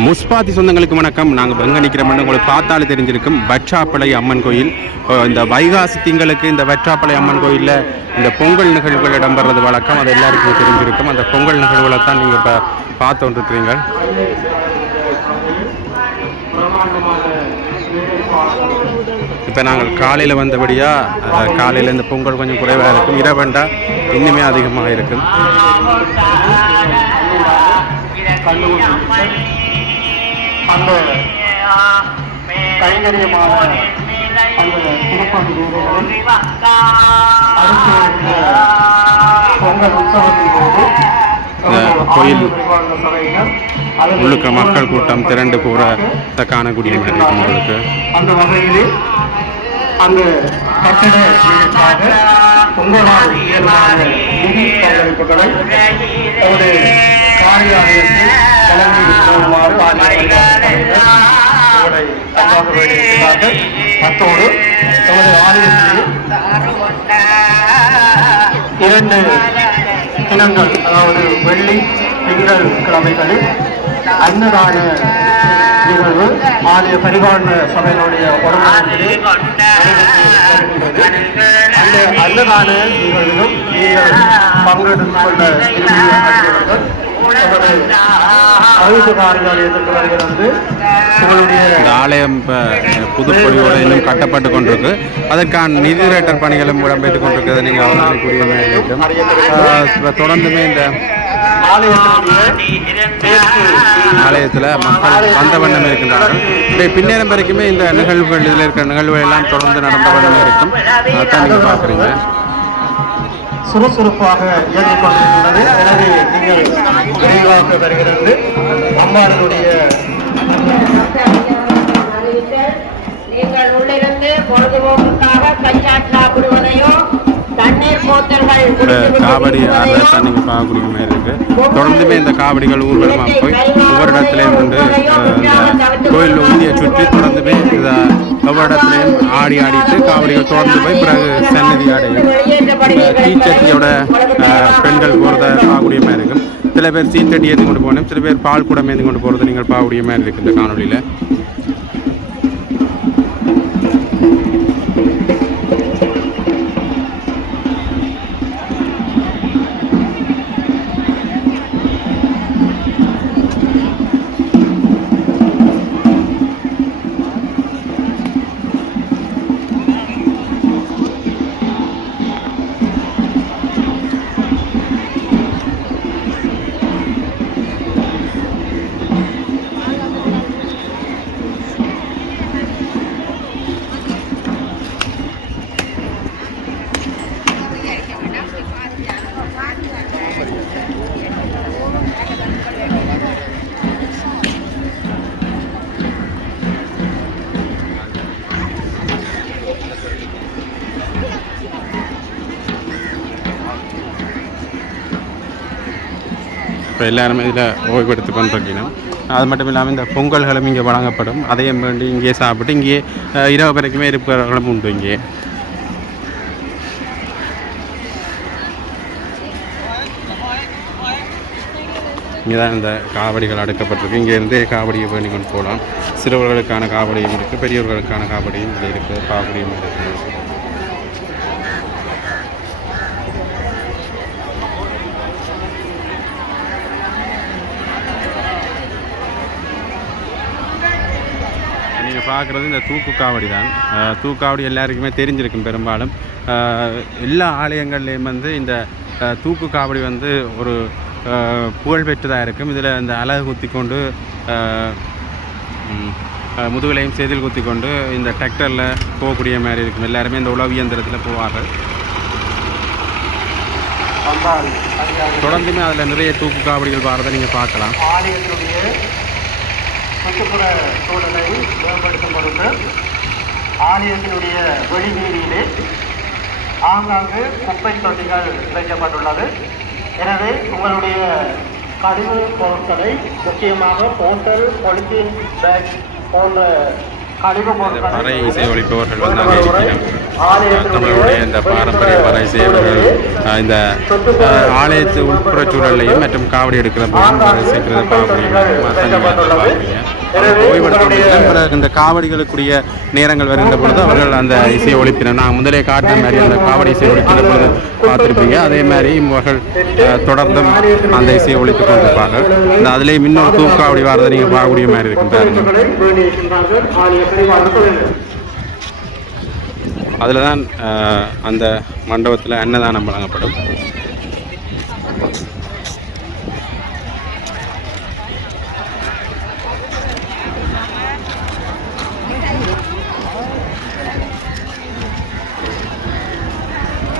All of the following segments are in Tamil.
முஸ்பாத்தி சொந்தங்களுக்கு வணக்கம். நாங்கள் எங்கே நிற்கிறோம்னு உங்களுக்கு பார்த்தாலே தெரிஞ்சிருக்கும். வற்றாப்பளை அம்மன் கோயில். இந்த வைகாசி திங்களுக்கு இந்த வற்றாப்பளை அம்மன் கோயிலில் இந்த பொங்கல் நிகழ்வுகள் இடம்பெறது வழக்கம். அது எல்லாருக்குமே தெரிஞ்சிருக்கும். அந்த பொங்கல் நிகழ்வுகளை தான் நீங்கள் இப்போ பார்த்து கொண்டிருக்கிறீங்க. இப்போ நாங்கள் காலையில் வந்தபடியாக காலையில் இந்த பொங்கல் கொஞ்சம் குறைவாக இருக்கும். இரவண்டா இன்னுமே அதிகமாக இருக்கும். அந்த கைங்கரியமான அந்த திருப்பதி வீரர்களை அடுத்து வருகிற பொங்கல் உற்சவத்தின் போது இந்த கோயில் முழுக்க மக்கள் கூட்டம் திரண்டு போகிறத காணக்கூடிய மாதிரி உங்களுக்கு. அந்த வகையிலே அந்த வீடுக்காக உங்களால் இயல்பான நிதி பங்களிப்புகளை ஒரு காரியாலயத்தில் வழங்கி போகுமாறு ஆலயத்தினர் உங்களை அன்பாக வேண்டியிருக்கிறார்கள். அத்தோடு நமது ஆலயத்திலே இரண்டு தினங்கள் அதாவது வெள்ளி திங்கள் கிழமைகளில் அன்னதான நிகழ்வு ஆலய பரிபாலன சபையினுடைய உடம்பு அந்த அன்னதான நிகழ்விலும் நீங்கள் பங்கெடுத்துக் கொள்ள இந்த ஆலயம் இப்போ புதுப்பொழியோடு இன்னும் கட்டப்பட்டு கொண்டிருக்கு. அதற்கான நிதி ரேட்டர் பணிகளும் இடம்பெற்றுக் கொண்டிருக்கிறது. நீங்கள் அவர்களுக்குரிய மாதிரி இருக்கும் தொடர்ந்துமே இந்த ஆலயத்தில் மக்கள் வந்த வண்ணம் இருக்கின்றார்கள். இப்போ பின்னேரம் வரைக்குமே இந்த நிகழ்வுகள் இதில் இருக்கிற நிகழ்வுகள் எல்லாம் தொடர்ந்து நடந்த வண்ணம் இருக்கும். அதான் நீங்கள் பார்க்குறீங்க. சுறுசுறுப்பாக இயங்கிக் கொண்டிருக்கிறது. எனவே நீங்கள் விரைவாக வருகிறது. அம்மாளுடைய நீங்கள் உள்ளிருந்து பொழுதுபோக்குக்காக இந்த காவடி பார்க்கக்கூடிய மாதிரி இருக்கு. தொடர்ந்துமே இந்த காவடிகள் ஊர்வலமாக போய் ஒவ்வொரு இடத்துலையும் வந்து அஹ், இந்த கோயில் ஊதியை சுற்றி தொடர்ந்துமே இதை ஒவ்வொரு ஆடி ஆடிட்டு காவடிகள் தொடர்ந்து போய் பிறகு சன்னதி அடையும். தீச்சட்டியோட பெண்கள் போகிறத பார்க்கக்கூடிய மாதிரி இருக்கும். சில பேர் தீச்சட்டி ஏற்றி கொண்டு போகணும் சில பேர் பால் கூடம் ஏற்றி கொண்டு போகிறத நீங்கள் பார்க்கக்கூடிய மாதிரி இருக்குது இந்த காணொலியில் இப்போ எல்லாருமே இதில் ஓய்வெடுத்து கொண்டிருக்கணும் அது மட்டும் இல்லாமல் இந்த பொங்கல்களும் இங்கே வழங்கப்படும். அதையும் வேண்டி இங்கேயே சாப்பிட்டு இங்கேயே இரவு வரைக்குமே இருப்பவர்களும் உண்டு இங்கே. இங்கே தான் இந்த காவடிகள் அடுக்கப்பட்டிருக்கு. இங்கேருந்து காவடியை பண்ணி கொண்டு போகலாம். சிறுவர்களுக்கான காவடியும் இருக்குது பெரியவர்களுக்கான காவடியும் இங்கே இருக்குது காவடியும் இருக்குது நீங்கள் பார்க்குறது இந்த தூக்கு காவடி தான். தூக்காவடி எல்லாருக்குமே தெரிஞ்சிருக்கும் பெரும்பாலும். எல்லா ஆலயங்கள்லேயும் வந்து இந்த அஹ், தூக்கு காவடி வந்து ஒரு புகழ்பெற்றதாக இருக்கும். இதில் இந்த அலகு குத்தி கொண்டு முதுகுலையும் செதில் குத்தி கொண்டு இந்த டிராக்டரில் போகக்கூடிய மாதிரி இருக்கும். எல்லாருமே இந்த உழவு இயந்திரத்தில் போவார்கள். தொடர்ந்துமே அதில் நிறைய தூக்கு காவடிகள் பாரதை நீங்கள் பார்க்கலாம். சுற்றுப்புற சூழலை மேம்படுத்தும் பொருட்டு ஆலயத்தினுடைய வெளிவீதியிலே ஆங்காங்கு குப்பை தொட்டிகள் வைக்கப்பட்டுள்ளது. எனவே உங்களுடைய கழிவு பொருட்களை முக்கியமாக போட்டல் பொலித்தீன் பேக் போன்ற பறை இசை ஒழிப்பவர்கள் வந்து அங்கே இருக்கிறோம் தமிழருடைய இந்த பாரம்பரிய பறை இசையவர்கள் இந்த ஆலயத்து உட்புற சூழலையும் மற்றும் காவடி எடுக்கிற போதும் சேர்க்கிறத பார்க்கக்கூடிய பிறகு இந்த காவடிகளுக்குரிய நேரங்கள் வருகின்ற பொழுது அவர்கள் அந்த இசையை ஒழிப்பினர். நான் முதலே காட்டின மாதிரி அந்த காவடி இசையை ஒழிக்கின்ற பொழுது பார்த்துருப்பீங்க. அதே மாதிரி இவர்கள் அஹ், தொடர்ந்தும் அந்த இசையை ஒழித்துக் கொண்டிருப்பார்கள். இந்த அதுலேயும் இன்னொரு தூக்காவடி வாரதை நீங்கள் பார்க்கக்கூடிய மாதிரி இருக்கும் பாருங்க வேண்டி இருக்கின்றார்கள் ஆலய கழிவாக வேண்டும் அதில் தான் அந்த மண்டபத்தில் அன்னதானம் வழங்கப்படும்.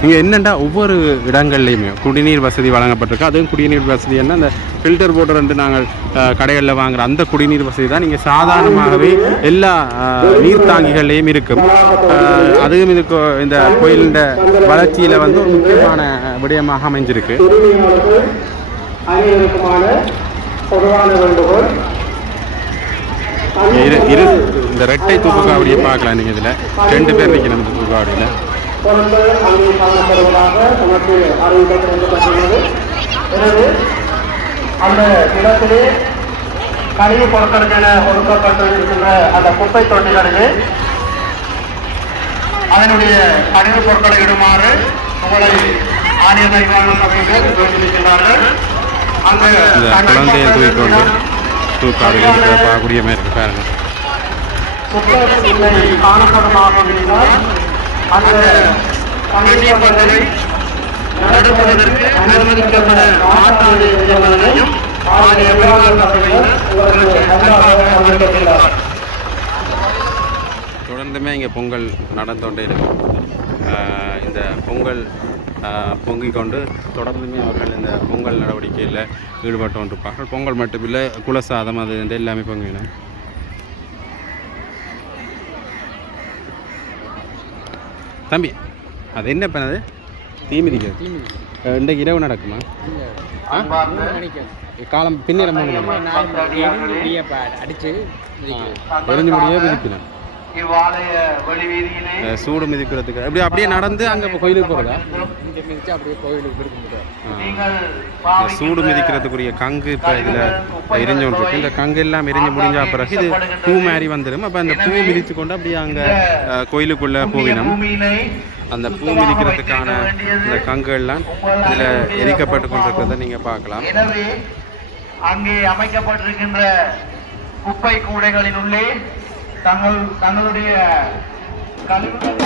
இங்கே என்னென்னா ஒவ்வொரு இடங்கள்லையுமே குடிநீர் வசதி வழங்கப்பட்டிருக்கு. அதுவும் குடிநீர் வசதி என்ன அந்த ஃபில்டர் போட்டு ரெண்டு நாங்கள் கடைகளில் வாங்குற அந்த குடிநீர் வசதி தான் நீங்கள் சாதாரணமாகவே எல்லா நீர்த்தாங்கிகள்லேயும் இருக்கும். அதுவும் இதுக்கு இந்த கோயிலின் வளர்ச்சியில் வந்து ஒரு முக்கியமான விடயமாக அமைஞ்சிருக்கு. இரு இரு இந்த ரெட்டை தூக்குக்காவடியை பார்க்கலாம் நீங்கள் இதில். ரெண்டு பேர் நிற்கணும் இந்த தூக்குக்காவடியில் பொருட்கள் அங்கே காணப்படுவதாக நமக்கு அறிவிக்கப்பட்டுள்ளது எனவே அந்த இடத்திலே கழிவு பொருட்களுக்கென ஒதுக்கப்பட்டிருக்கின்ற அந்த குப்பை தொட்டிகளிலே அதனுடைய கழிவு பொருட்களை இடுமாறு உங்களை ஆணைய மைதான சபைகள் வேண்டியிருக்கிறார்கள் அந்த குழந்தையை தூக்கிக்கொண்டு இருக்கு பாருங்க குப்பை இல்லை காணப்படுமாக இருந்தால் அந்த நடத்துவதற்கு அனுமதிக்கப்பட மாட்டாது என்பதனையும் ஆகிய தொடர்ந்துமே இங்கே பொங்கல் நடந்தோண்டே இருக்கும் இந்த பொங்கல் பொங்கிக் கொண்டு தொடர்ந்துமே அவர்கள் இந்த பொங்கல் நடவடிக்கையில் ஈடுபட்டு கொண்டிருப்பார்கள் பொங்கல் மட்டும் இல்லை குலசாதம் அது எல்லாமே பொங்கிடும் தம்பி அது என்ன பண்ணது தீமிதிக்கிறது இன்றைக்கு இரவு நடக்குமா? காலம் பின்னிர மூணு அடிச்சு எரிஞ்சு முடியே மிதிக்கலாம் சூடு மிதிக்கிறதுக்கு. அப்படி அப்படியே நடந்து அங்கே கோயிலுக்கு போகிறதா இங்க மிதிச்சு அப்படியே கோயிலுக்கு கொடுக்க முடியாது சூடு மிதிக்கிறதுக்குரிய கங்கு இப்போ இதில் எரிஞ்சு கொண்டிருக்கு. இந்த கங்கு எல்லாம் எரிஞ்சு முடிஞ்ச பிறகு இது பூ மாதிரி வந்துடும் அப்போ அந்த பூ மிதித்து கொண்டு அப்படியே அங்கே கோயிலுக்குள்ளே போவினோம் அந்த பூ மிதிக்கிறதுக்கான இந்த கங்கு எல்லாம் இதில் எரிக்கப்பட்டு கொண்டிருக்கிறத நீங்கள் பார்க்கலாம். எனவே அங்கே அமைக்கப்பட்டிருக்கின்ற குப்பை கூடைகளின் உள்ளே தங்கள் தங்களுடைய கழிவுகள்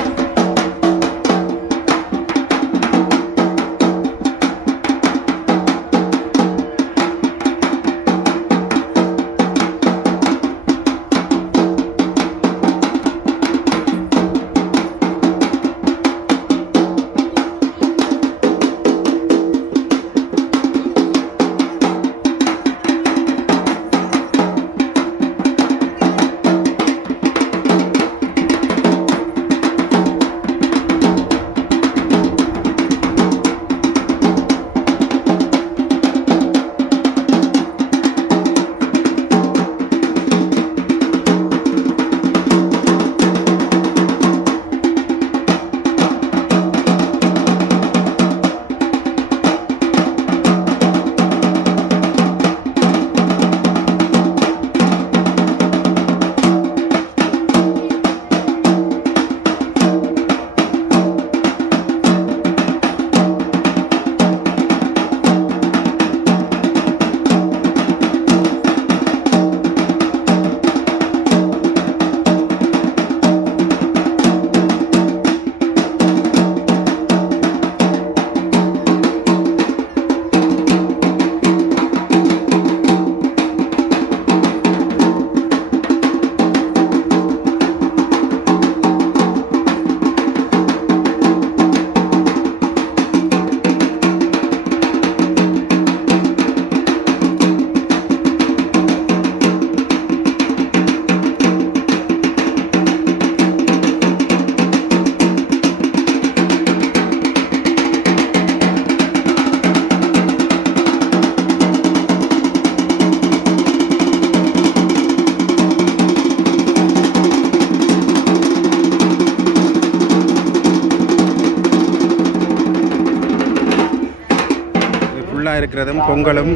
இருக்கிறதும் பொங்கலும்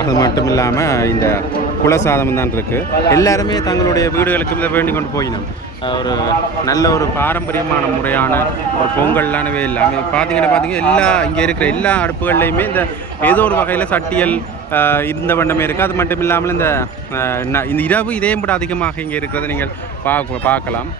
அது மட்டும் இல்லாமல் இந்த குலசாதம் தான் இருக்குது எல்லாருமே தங்களுடைய வீடுகளுக்கு இதை வேண்டி கொண்டு போயினோம். ஒரு நல்ல ஒரு பாரம்பரியமான முறையான ஒரு பொங்கல்லானவே இல்லாமல் பார்த்தீங்கன்னா பார்த்தீங்கன்னா எல்லா இங்கே இருக்கிற எல்லா அடுப்புகள்லையுமே இந்த ஏதோ ஒரு வகையில் சட்டியல் இருந்த வண்ணமே இருக்குது அது மட்டும் இல்லாமல் இந்த இந்த இரவு இதே விட அதிகமாக இங்கே இருக்கிறத நீங்கள் பார்க்க பார்க்கலாம்.